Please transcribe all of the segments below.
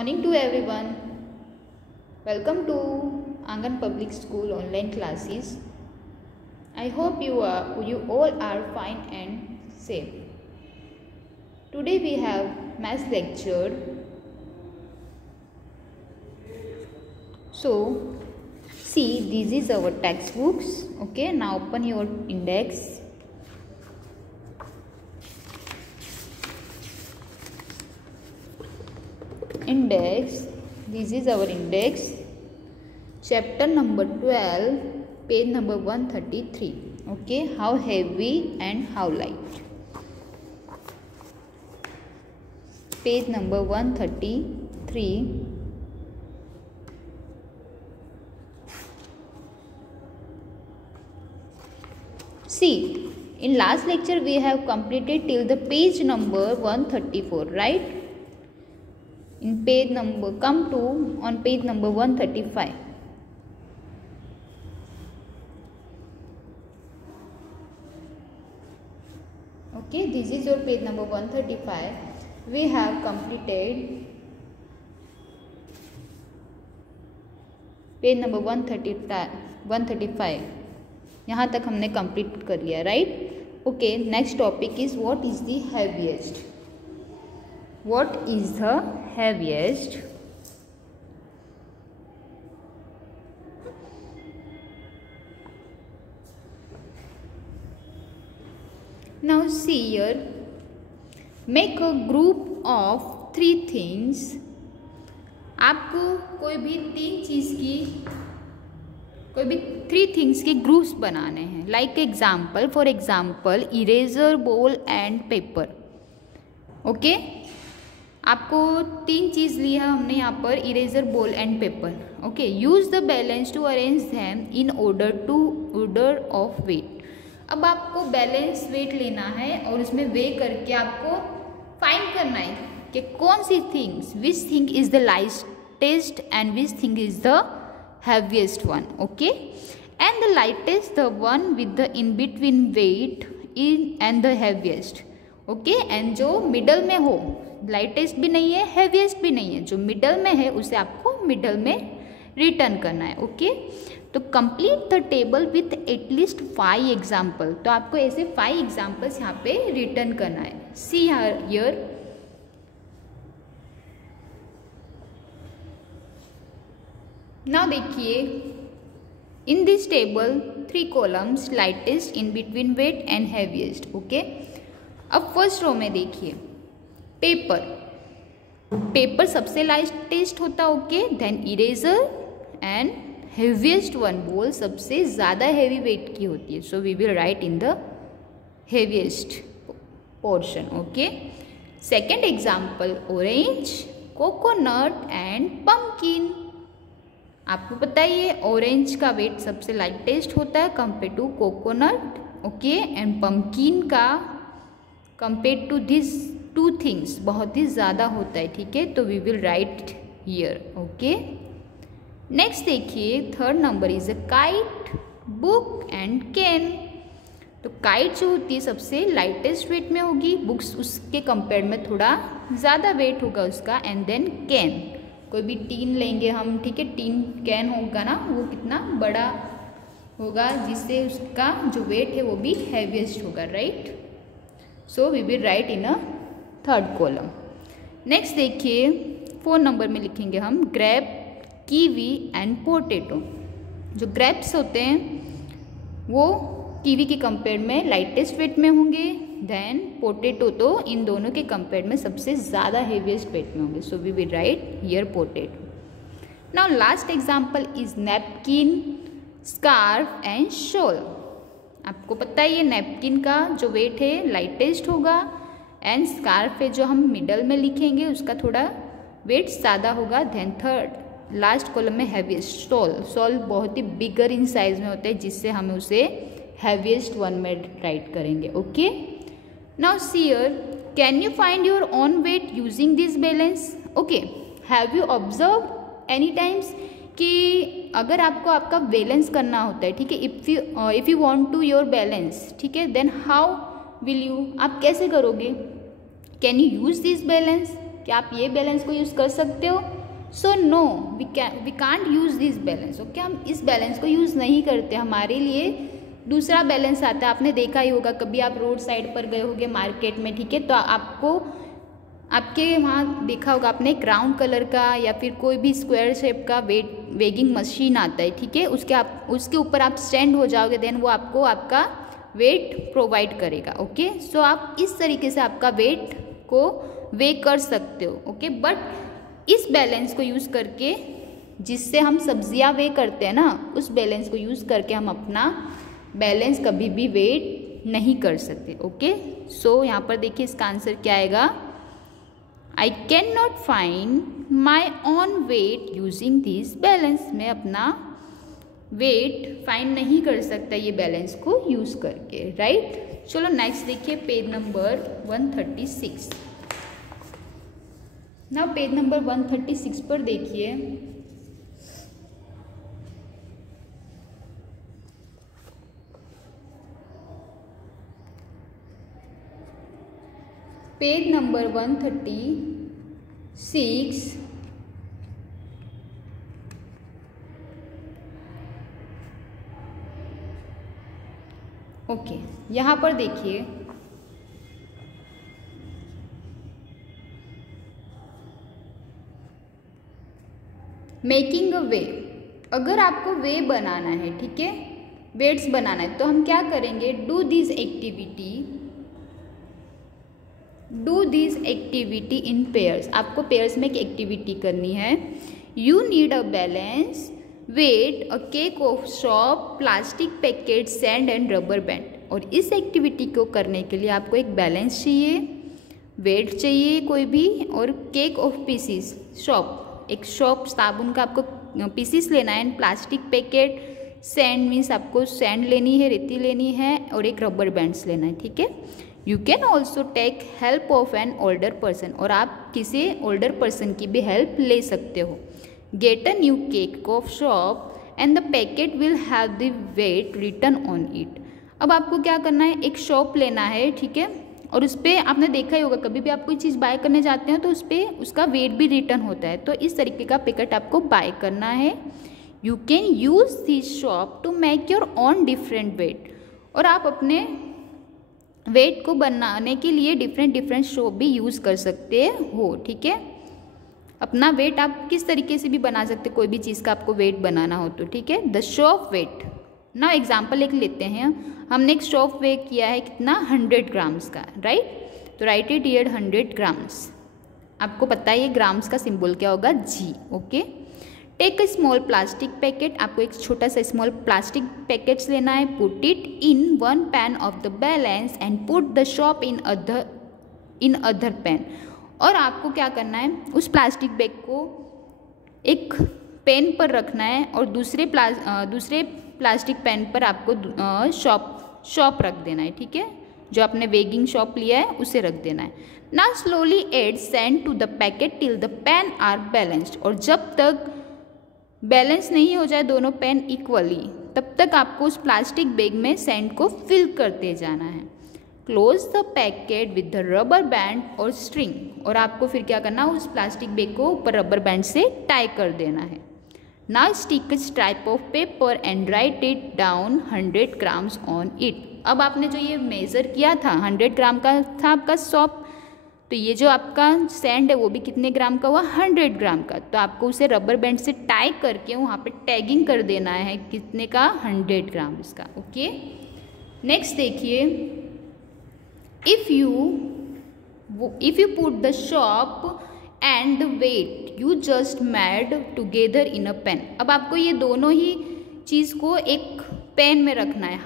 Morning to everyone. Welcome to Angan Public School online classes. I hope you all are fine and safe. Today we have maths lecture. So see, this is our textbooks. Okay, now open your index. This is our index, chapter number 12, page number 133. Okay, how heavy and how light. Page number 133. See, in last lecture we have completed till the page number 134, right? In page number, come to on page number 135. Okay, this is your page number 135. We have completed page number 135. यहाँ तक हमने complete कर लिया, right? Okay, next topic is what is the heaviest. What is the heaviest? Now see here, make a group of 3 things. आपको कोई भी 3 चीज़ की, कोई भी 3 थिंग्स के ग्रुप्स बनाने हैं. Like example, for example eraser, ball and paper. Okay, आपको 3 चीज़ लिया हमने यहाँ पर, eraser, ball and paper. Okay, use the balance to arrange them in order of weight. अब आपको बैलेंस वेट लेना है और उसमें वे करके आपको फाइंड करना है कि कौन सी things, which thing is the lightest and which thing is the heaviest one. Okay, and the lightest the one with the in between weight in and the heaviest. Okay, and जो middle में हो, lightest भी नहीं है, heaviest भी नहीं है, जो मिडल में है उसे आपको मिडल में रिटर्न करना है. ओके, तो complete the table with at least 5 example. तो आपको ऐसे 5 एग्जाम्पल्स यहाँ पे रिटर्न करना है. सी हियर, नाउ देखिए, in this table 3 columns, lightest, in between weight and heaviest. Okay, अब फर्स्ट रो में देखिए, पेपर सबसे लाइटेस्ट होता. Okay, then eraser and heaviest one, ball सबसे ज़्यादा हैवी वेट की होती है. So we will write in the heaviest portion. Okay, second example, orange, coconut and pumpkin. आपको पता ही है ऑरेंज का वेट सबसे लाइटेस्ट होता है compare to coconut. Okay, and pumpkin का कंपेयर टू दिस 2 थिंग्स बहुत ही ज़्यादा होता है. ठीक है, तो we will write here. Okay, next देखिए, third number is a kite, book and can. तो काइट जो होती है सबसे लाइटेस्ट वेट में होगी, बुक्स उसके कंपेयर में थोड़ा ज़्यादा वेट होगा उसका. एंड देन कैन, कोई भी टीन लेंगे हम, ठीक है, टीन कैन होगा ना, वो कितना बड़ा होगा जिससे उसका जो वेट है वो भी हैवीएस्ट होगा, right? So we will write in a third column. Next देखिए, 4 नंबर में लिखेंगे हम ग्रेप, कीवी एंड पोटैटो. जो ग्रेप्स होते हैं वो कीवी के कंपेयर में लाइटेस्ट वेट में होंगे. देन पोटैटो तो इन दोनों के कंपेयर में सबसे ज़्यादा हेवीएस्ट वेट में होंगे. So we will write here potato. Now last example is napkin, scarf and shawl. आपको पता ही है नैपकिन का जो वेट है लाइटेस्ट होगा, एंड स्कार्फ है जो हम मिडल में लिखेंगे उसका थोड़ा वेट ज़्यादा होगा. देन थर्ड लास्ट कॉलम में हैवीएस्ट, शॉल बहुत ही बिगर इन साइज में होता है जिससे हम उसे हैवीएस्ट वन में राइट करेंगे. Okay, now see here, can you find your own wait using this balance. Okay, have you observe any times कि अगर आपको आपका बैलेंस करना होता है, ठीक है, if you want to your balance, ठीक है, देन हाउ विल यू, आप कैसे करोगे? Can you use this balance? क्या आप ये बैलेंस को यूज़ कर सकते हो? So no, we can't use this balance. Okay, हम इस बैलेंस को यूज़ नहीं करते। हमारे लिए दूसरा बैलेंस आता है। आपने देखा ही होगा, कभी आप रोड साइड पर गए होंगे मार्केट में, ठीक है, तो आपको आपके वहाँ देखा होगा आपने एक राउंड कलर का या फिर कोई भी स्क्वायर शेप का वेगिंग मशीन आता है, ठीक है, उसके ऊपर आप स्टैंड हो जाओगे, देन वो आपको आपका वेट प्रोवाइड करेगा। ओके, सो आप इस तरीके से आपका वेट को वे कर सकते हो। ओके, बट इस बैलेंस को यूज़ करके, जिससे हम सब्जियां वे करते हैं ना, उस बैलेंस को यूज़ करके हम अपना बैलेंस कभी भी वेट नहीं कर सकते। ओके, सो यहाँ पर देखिए इसका आंसर क्या आएगा? I can not find my own weight using this balance. मैं अपना वेट फाइंड नहीं कर सकता ये बैलेंस को यूज़ करके, राइट। चलो नेक्स्ट देखिए पेज नंबर 136। ना पेज नंबर 136 पर देखिए, पेज नंबर 136। ओके, यहाँ पर देखिए मेकिंग अ वे। अगर आपको वे बनाना है, ठीक है, वेट्स बनाना है, तो हम क्या करेंगे? Do this activity in pairs. आपको पेयर्स में एक एक्टिविटी करनी है। You need a balance weight, a cake of soap, plastic packet, sand and rubber band. और इस एक्टिविटी को करने के लिए आपको एक बैलेंस चाहिए, वेट चाहिए कोई भी, और केक ऑफ पीसीस, शॉप, एक शॉप साबुन का आपको पीसीस लेना है, प्लास्टिक पैकेट, सैंड मीन्स आपको सैंड लेनी है, रेती लेनी है, और एक रबर बैंड्स लेना है, ठीक है। You can also take help of an older person. और आप किसी ओल्डर पर्सन की भी हेल्प ले सकते हो। Get a new cake of soap and the packet will have the weight written on it. अब आपको क्या करना है? एक शॉप लेना है, ठीक है, और उस पर आपने देखा ही होगा, कभी भी आप कोई चीज़ बाय करने जाते हैं तो उस पर उसका वेट भी रिटर्न होता है। तो इस तरीके का पैकेट आपको बाय करना है। You can use this shop to make your own different weight. और आप अपने वेट को बनाने के लिए डिफरेंट शॉप भी यूज़ कर सकते हो, ठीक है। अपना वेट आप किस तरीके से भी बना सकते, कोई भी चीज़ का आपको वेट बनाना हो तो, ठीक है। द शॉप वेट, ना एग्जाम्पल एक लेते हैं, हमने एक शॉप वेट किया है कितना, 100 ग्राम्स का, राइट। तो राइट इट हियर 100 ग्राम्स। आपको पता है ये ग्राम्स का सिंबल क्या होगा? जी। Okay, take a small plastic packet. आपको एक छोटा सा स्मॉल प्लास्टिक पैकेट्स लेना है। Put it in one pan of the balance and put the shop in other pan. और आपको क्या करना है? उस प्लास्टिक बैग को एक पेन पर रखना है और दूसरे प्लास्टिक पेन पर आपको शॉप रख देना है, ठीक है। जो आपने वेगिंग शॉप लिया है उसे रख देना है। Now slowly add sand to the packet till the pan are balanced. और जब तक बैलेंस नहीं हो जाए दोनों पेन इक्वली, तब तक आपको उस प्लास्टिक बैग में सैंड को फिल करते जाना है। Close the packet with the rubber band और स्ट्रिंग। और आपको फिर क्या करना, उस प्लास्टिक बैग को ऊपर रबर बैंड से टाई कर देना है। Now stick a stripe of paper and right it down 100 grams on it. अब आपने जो ये मेज़र किया था 100 ग्राम का था आपका शॉप, तो ये जो आपका सैंड है वो भी कितने ग्राम का हुआ? 100 ग्राम का। तो आपको उसे रबर बैंड से टाई करके वहाँ पे टैगिंग कर देना है कितने का? 100 ग्राम इसका। ओके, नेक्स्ट देखिए, if you put the shop and the weight you just made together in a pan. अब आपको ये दोनों ही चीज़ को एक पेन में रखना है,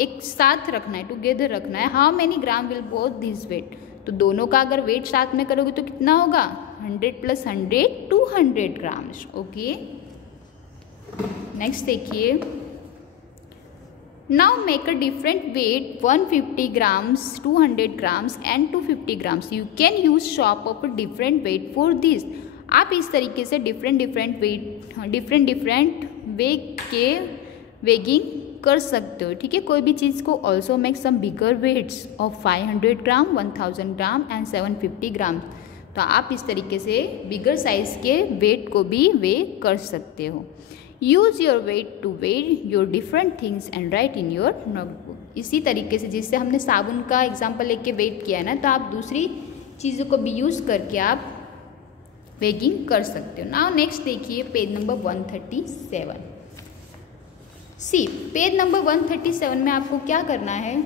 एक साथ रखना है, टुगेदर रखना है। How many gram will both this weight. तो दोनों का अगर वेट साथ में करोगे तो कितना होगा? 100 + 100 200 ग्राम्स। ओके, नेक्स्ट देखिए, now make a different weight 150 grams, 200 grams and 250 grams. You can use shop of a different weight for this. आप इस तरीके से डिफरेंट वेट, डिफरेंट वेट के वेगिंग कर सकते हो, ठीक है। कोई भी चीज़ को also make some bigger weights of 500 gram, 1000 gram and 750 gram तो आप इस तरीके से बिगर साइज़ के वेट को भी वे कर सकते हो। Use your weight to weight your different things and write in your notebook. इसी तरीके से जिससे हमने साबुन का एग्जाम्पल लेके वेट किया है ना, तो आप दूसरी चीज़ों को भी यूज़ करके आप वेगिंग कर सकते हो। नाउ नेक्स्ट देखिए पेज नंबर 137। सी पेज नंबर 137 में आपको क्या करना है,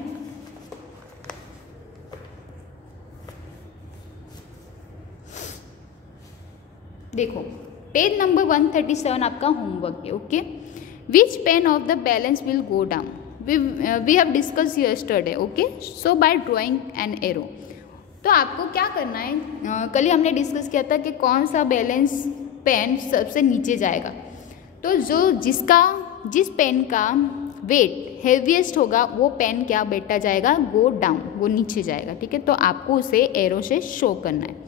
देखो पेज नंबर 137 आपका होमवर्क है। Okay, which pan of the balance will go down, we have discuss yesterday. Okay, so by drawing an arrow. तो आपको क्या करना है, कल ही हमने डिस्कस किया था कि कौन सा बैलेंस पेन सबसे नीचे जाएगा। तो जिस पेन का वेट हेवीएस्ट होगा वो पेन क्या बेटा जाएगा, गो डाउन, वो नीचे जाएगा। ठीक है, तो आपको उसे एरो से शो करना है।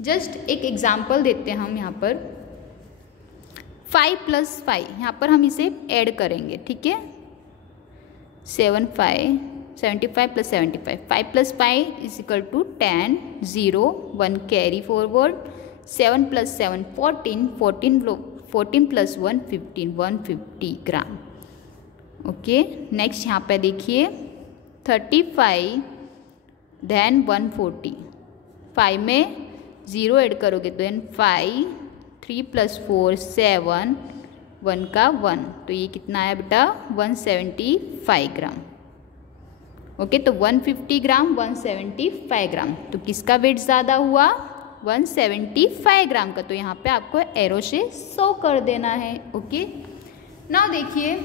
जस्ट एक एग्जाम्पल देते हैं हम यहाँ पर 5 + 5, यहाँ पर हम इसे ऐड करेंगे। ठीक है, 75 + 75, 5 + 5 = 10, 0, 1 कैरी फॉरवर्ड, 7 + 7 14, 14 + 1 15, 150 ग्राम। ओके, नेक्स्ट यहाँ पे देखिए 35 देन 140, 5 में 0 ऐड करोगे तो 5, 3 + 4 7, 1 का 1, तो ये कितना आया बेटा 175 ग्राम। ओके, तो 150 ग्राम 175 ग्राम, तो किसका वेट ज़्यादा हुआ, 175 ग्राम का। तो यहाँ पे आपको एरो से शो कर देना है। ओके, नाउ देखिए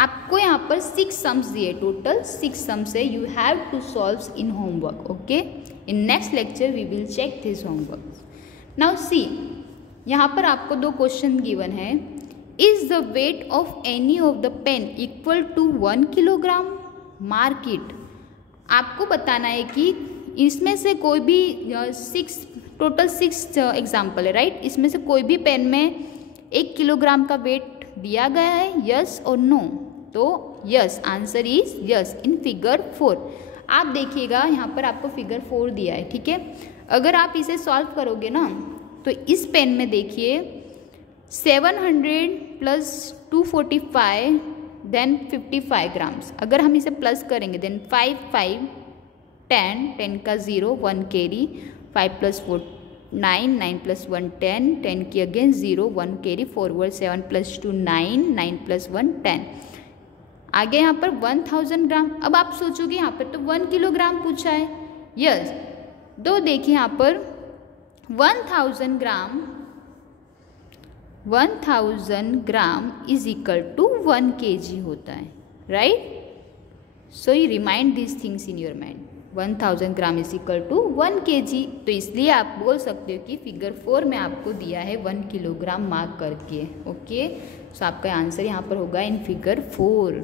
आपको यहाँ पर 6 सम्स दिए, टोटल 6 सम्स है, you have to solve in homework. Okay, in next lecture we will check this homework. Now see, यहाँ पर आपको 2 क्वेश्चन गिवन है। Is the weight of any of the pan equal to 1 kilogram, mark it. आपको बताना है कि इसमें से कोई भी टोटल 6 एग्जाम्पल है, राइट। इसमें से कोई भी पेन में 1 किलोग्राम का वेट दिया गया है, यस और नो। तो yes, answer is yes in figure 4। आप देखिएगा यहाँ पर आपको फिगर 4 दिया है। ठीक है, अगर आप इसे सॉल्व करोगे ना, तो इस पेन में देखिए 700 + 245 देन 55 ग्राम्स। अगर हम इसे प्लस करेंगे देन 5 5 10, 10 का 0, 1 कैरी, 5 + 4 9, 9 + 1 10, 10 की अगेन 0, 1 कैरी फॉरवर्ड, 7 + 2 9, 9 + 1 10। आगे यहाँ पर 1000 ग्राम। अब आप सोचोगे यहाँ पर तो 1 किलोग्राम पूछा है, यस। तो देखिए यहाँ पर 1000 gram is equal to 1 kg होता है, right. So you remind this things in your mind, 1000 gram is equal to 1 kg। तो इसलिए आप बोल सकते हो कि फिगर 4 में आपको दिया है 1 किलोग्राम मार्क करके। ओके, सो आपका आंसर यहाँ पर होगा in figure 4।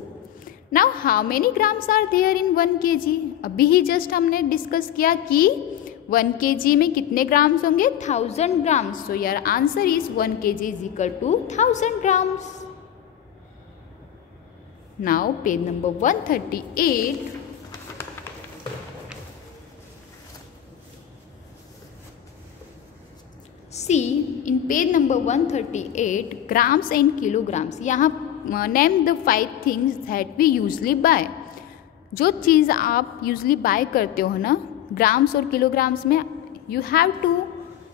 Now how many grams are there in 1 kg। अभी ही जस्ट हमने डिस्कस किया कि 1 kg में कितने ग्राम्स होंगे, 1000 grams. So your answer is 1 kg is equal to 1000 grams. Now page number 138। See in page number 138 grams and kilograms. यहाँ name the 5 things that we usually buy. जो चीज़ आप यूजली बाय करते हो ना ग्राम्स और kilograms में, you have to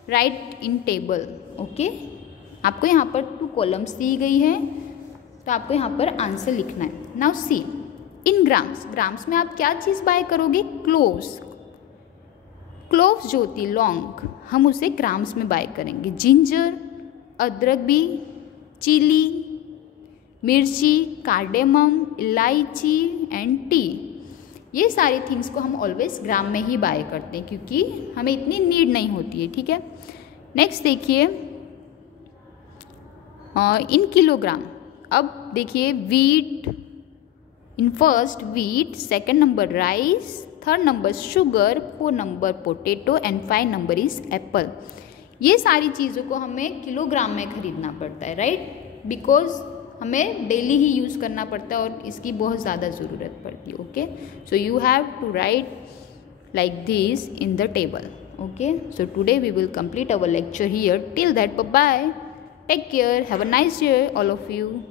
write in table. Okay, आपको यहाँ पर 2 कॉलम्स दी गई है, तो आपको यहाँ पर आंसर लिखना है। Now see in grams, grams में आप क्या चीज़ बाय करोगे, क्लोव्स। क्लोव्स जो होती है लौंग, हम उसे ग्राम्स में बाय करेंगे। जिंजर, अदरक भी, चिली, मिर्ची, कार्डेमम, इलायची एंड टी, ये सारी थिंग्स को हम ऑलवेज ग्राम में ही बाय करते हैं क्योंकि हमें इतनी नीड नहीं होती है। ठीक है, नेक्स्ट देखिए इन किलोग्राम। अब देखिए wheat in first wheat, second number rice, third number sugar, 4 number potato and 5 number is Apple. ये सारी चीज़ों को हमें किलोग्राम में खरीदना पड़ता है, राइट, बिकॉज हमें डेली ही यूज़ करना पड़ता है और इसकी बहुत ज़्यादा ज़रूरत पड़ती है। Okay, so you have to write like this in the table. Okay, so today we will complete our lecture here. Till that, bye bye, take care, have a nice day all of you.